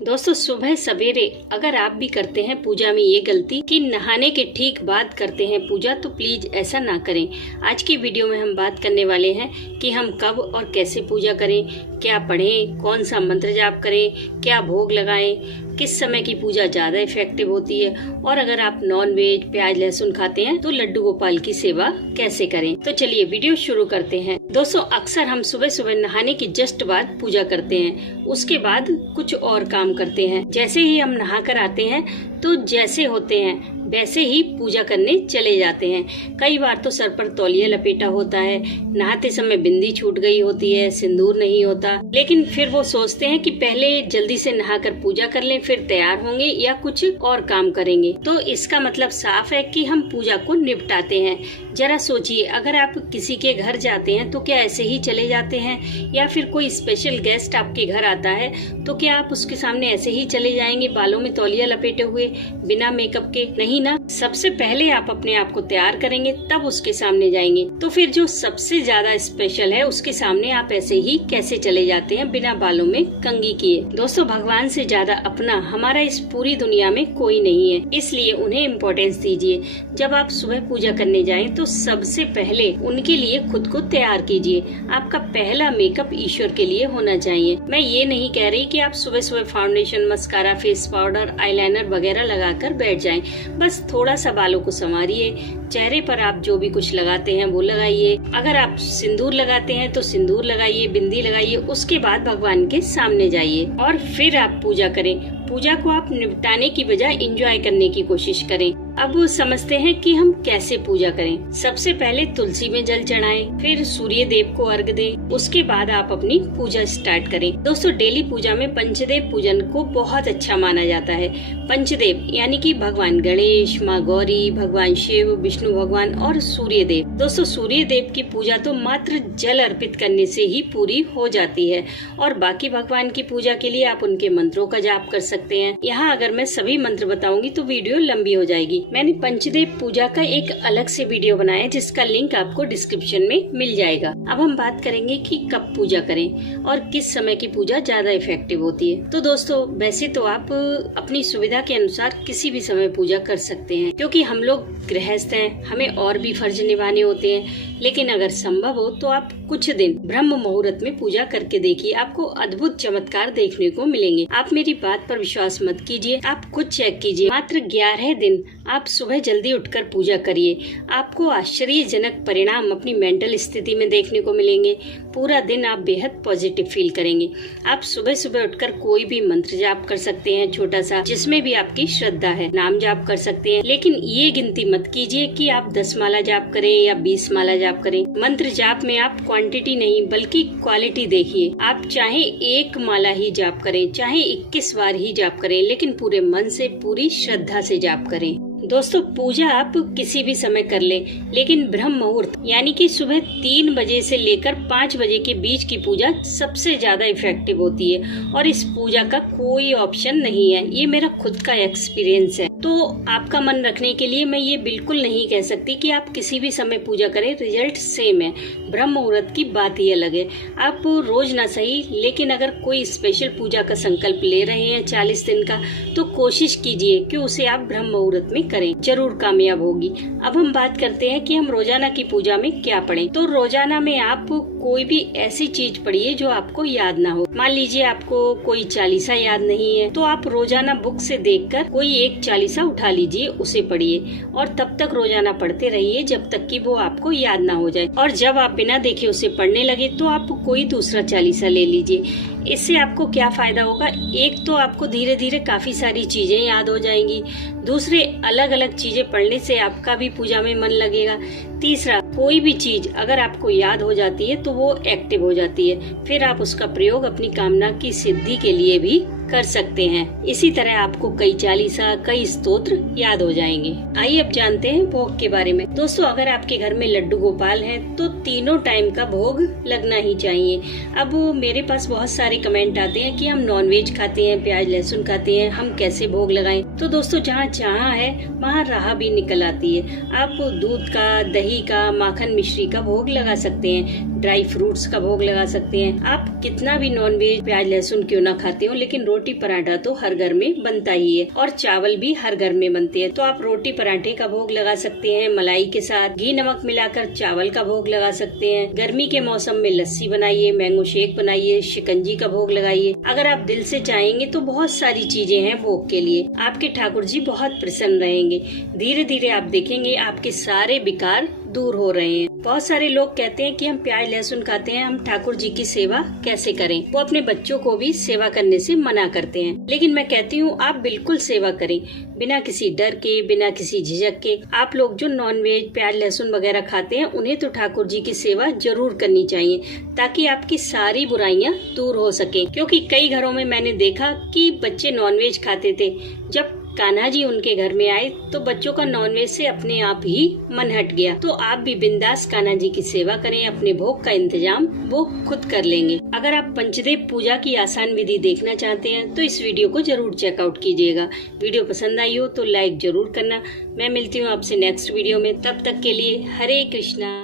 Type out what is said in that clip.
दोस्तों, सुबह सवेरे अगर आप भी करते हैं पूजा में ये गलती कि नहाने के ठीक बाद करते हैं पूजा, तो प्लीज ऐसा ना करें। आज की वीडियो में हम बात करने वाले हैं कि हम कब और कैसे पूजा करें, क्या पढ़ें, कौन सा मंत्र जाप करें, क्या भोग लगाएं, किस समय की पूजा ज्यादा इफेक्टिव होती है, और अगर आप नॉन वेज प्याज लहसुन खाते हैं तो लड्डू गोपाल की सेवा कैसे करें। तो चलिए वीडियो शुरू करते हैं। दोस्तों, अक्सर हम सुबह सुबह नहाने के जस्ट बाद पूजा करते हैं, उसके बाद कुछ और काम करते हैं। जैसे ही हम नहाकर आते हैं तो जैसे होते हैं वैसे ही पूजा करने चले जाते हैं। कई बार तो सर पर तौलिया लपेटा होता है, नहाते समय बिंदी छूट गई होती है, सिंदूर नहीं होता, लेकिन फिर वो सोचते हैं कि पहले जल्दी से नहाकर पूजा कर लें, फिर तैयार होंगे या कुछ और काम करेंगे। तो इसका मतलब साफ है कि हम पूजा को निपटाते हैं। जरा सोचिए, अगर आप किसी के घर जाते हैं तो क्या ऐसे ही चले जाते हैं, या फिर कोई स्पेशल गेस्ट आपके घर आता है तो क्या आप उसके सामने ऐसे ही चले जाएंगे बालों में तौलिया लपेटे हुए, बिना मेकअप के? नहीं ना। सबसे पहले आप अपने आप को तैयार करेंगे, तब उसके सामने जाएंगे। तो फिर जो सबसे ज्यादा स्पेशल है उसके सामने आप ऐसे ही कैसे चले जाते हैं बिना बालों में कंघी किए? दोस्तों, भगवान से ज्यादा अपना हमारा इस पूरी दुनिया में कोई नहीं है, इसलिए उन्हें इम्पोर्टेंस दीजिए। जब आप सुबह पूजा करने जाएं तो सबसे पहले उनके लिए खुद को तैयार कीजिए। आपका पहला मेकअप ईश्वर के लिए होना चाहिए। मैं ये नहीं कह रही कि आप सुबह सुबह foundation, mascara, face powder, eyeliner वगैरह लगाकर बैठ जाएं। बस थोड़ा सा बालों को संवारिए, चेहरे पर आप जो भी कुछ लगाते हैं वो लगाइए। अगर आप सिंदूर लगाते हैं तो सिंदूर लगाइए, बिंदी लगाइए, उसके बाद भगवान के सामने जाइए और फिर आप पूजा करें। पूजा को आप निपटाने की बजाय एंजॉय करने की कोशिश करें। अब समझते हैं कि हम कैसे पूजा करें। सबसे पहले तुलसी में जल चढ़ाएं, फिर सूर्य देव को अर्घ दें, उसके बाद आप अपनी पूजा स्टार्ट करें। दोस्तों, डेली पूजा में पंचदेव पूजन को बहुत अच्छा माना जाता है। पंचदेव यानी कि भगवान गणेश, माँ गौरी, भगवान शिव, विष्णु भगवान और सूर्य देव। दोस्तों, सूर्य देव की पूजा तो मात्र जल अर्पित करने से ही पूरी हो जाती है, और बाकी भगवान की पूजा के लिए आप उनके मंत्रों का जाप कर सकते हैं। यहाँ अगर मैं सभी मंत्र बताऊंगी तो वीडियो लंबी हो जाएगी। मैंने पंचदेव पूजा का एक अलग से वीडियो बनाया है, जिसका लिंक आपको डिस्क्रिप्शन में मिल जाएगा। अब हम बात करेंगे कि कब पूजा करें और किस समय की पूजा ज्यादा इफेक्टिव होती है। तो दोस्तों, वैसे तो आप अपनी सुविधा के अनुसार किसी भी समय पूजा कर सकते हैं, क्योंकि हम लोग गृहस्थ हैं, हमें और भी फर्ज निभाने होते हैं। लेकिन अगर संभव हो तो आप कुछ दिन ब्रह्म मुहूर्त में पूजा करके देखिए, आपको अद्भुत चमत्कार देखने को मिलेंगे। आप मेरी बात पर विश्वास मत कीजिए, आप खुद चेक कीजिए। मात्र 11 दिन आप सुबह जल्दी उठकर पूजा करिए, आपको आश्चर्यजनक परिणाम अपनी मेंटल स्थिति में देखने को मिलेंगे। पूरा दिन आप बेहद पॉजिटिव फील करेंगे। आप सुबह सुबह उठकर कोई भी मंत्र जाप कर सकते हैं, छोटा सा, जिसमें भी आपकी श्रद्धा है। नाम जाप कर सकते हैं, लेकिन ये गिनती मत कीजिए कि आप 10 माला जाप करें या 20 माला जाप करें। मंत्र जाप में आप क्वांटिटी नहीं बल्कि क्वालिटी देखिए। आप चाहे 1 माला ही जाप करें, चाहे 21 बार ही जाप करें, लेकिन पूरे मन से, पूरी श्रद्धा से जाप करें। दोस्तों, पूजा आप किसी भी समय कर लें, लेकिन ब्रह्म मुहूर्त यानी कि सुबह 3 बजे से लेकर 5 बजे के बीच की पूजा सबसे ज्यादा इफेक्टिव होती है, और इस पूजा का कोई ऑप्शन नहीं है। ये मेरा खुद का एक्सपीरियंस है। तो आपका मन रखने के लिए मैं ये बिल्कुल नहीं कह सकती कि आप किसी भी समय पूजा करें, रिजल्ट सेम है। ब्रह्म मुहूर्त की बात ही अलग है। आप रोज ना सही, लेकिन अगर कोई स्पेशल पूजा का संकल्प ले रहे हैं 40 दिन का, तो कोशिश कीजिए कि उसे आप ब्रह्म मुहूर्त में करें, जरूर कामयाब होगी। अब हम बात करते हैं कि हम रोजाना की पूजा में क्या पढ़ें। तो रोजाना में आप कोई भी ऐसी चीज पढ़िए जो आपको याद ना हो। मान लीजिए आपको कोई चालीसा याद नहीं है, तो आप रोजाना बुक से देखकर कोई एक चालीसा उठा लीजिए, उसे पढ़िए, और तब तक रोजाना पढ़ते रहिए जब तक कि वो आपको याद ना हो जाए। और जब आप बिना देखे उसे पढ़ने लगे तो आप कोई दूसरा चालीसा ले लीजिए। इससे आपको क्या फायदा होगा? एक तो आपको धीरे धीरे काफी सारी चीजें याद हो जाएंगी, दूसरे अलग अलग चीजें पढ़ने से आपका भी पूजा में मन लगेगा, तीसरा कोई भी चीज अगर आपको याद हो जाती है तो वो एक्टिव हो जाती है, फिर आप उसका प्रयोग अपनी कामना की सिद्धि के लिए भी कर सकते हैं। इसी तरह आपको कई चालीसा, कई स्तोत्र याद हो जाएंगे। आइए अब जानते हैं भोग के बारे में। दोस्तों, अगर आपके घर में लड्डू गोपाल हैं तो तीनों टाइम का भोग लगना ही चाहिए। अब मेरे पास बहुत सारे कमेंट आते हैं कि हम नॉनवेज खाते हैं, प्याज लहसुन खाते हैं, हम कैसे भोग लगाएं? तो दोस्तों, जहाँ जहाँ है वहाँ राह भी निकल आती है। आप दूध का, दही का, माखन मिश्री का भोग लगा सकते हैं। ड्राई फ्रूट्स का भोग लगा सकते हैं। आप कितना भी नॉनवेज प्याज लहसुन क्यों ना खाते हो, लेकिन रोटी पराठा तो हर घर में बनता ही है और चावल भी हर घर में बनते हैं। तो आप रोटी पराठे का भोग लगा सकते हैं, मलाई के साथ घी नमक मिलाकर चावल का भोग लगा सकते हैं। गर्मी के मौसम में लस्सी बनाइए, मैंगो शेक बनाइए, शिकंजी का भोग लगाइए। अगर आप दिल से चाहेंगे तो बहुत सारी चीजें हैं भोग के लिए। आपके ठाकुर जी बहुत प्रसन्न रहेंगे। धीरे धीरे आप देखेंगे आपके सारे विकार दूर हो रहे हैं। बहुत सारे लोग कहते हैं कि हम प्याज लहसुन खाते हैं, हम ठाकुर जी की सेवा कैसे करें। वो अपने बच्चों को भी सेवा करने से मना करते हैं, लेकिन मैं कहती हूँ आप बिल्कुल सेवा करें, बिना किसी डर के, बिना किसी झिझक के। आप लोग जो नॉनवेज प्याज लहसुन वगैरह खाते हैं, उन्हें तो ठाकुर जी की सेवा जरूर करनी चाहिए, ताकि आपकी सारी बुराइयां दूर हो सके। क्योंकि कई घरों में मैंने देखा कि बच्चे नॉनवेज खाते थे, जब कान्हा जी उनके घर में आए तो बच्चों का नॉनवेज से अपने आप ही मन हट गया। तो आप भी बिंदास कान्हा जी की सेवा करें, अपने भोग का इंतजाम वो खुद कर लेंगे। अगर आप पंचदेव पूजा की आसान विधि देखना चाहते हैं तो इस वीडियो को जरूर चेकआउट कीजिएगा। वीडियो पसंद आई हो तो लाइक जरूर करना। मैं मिलती हूँ आपसे नेक्स्ट वीडियो में, तब तक के लिए हरे कृष्णा।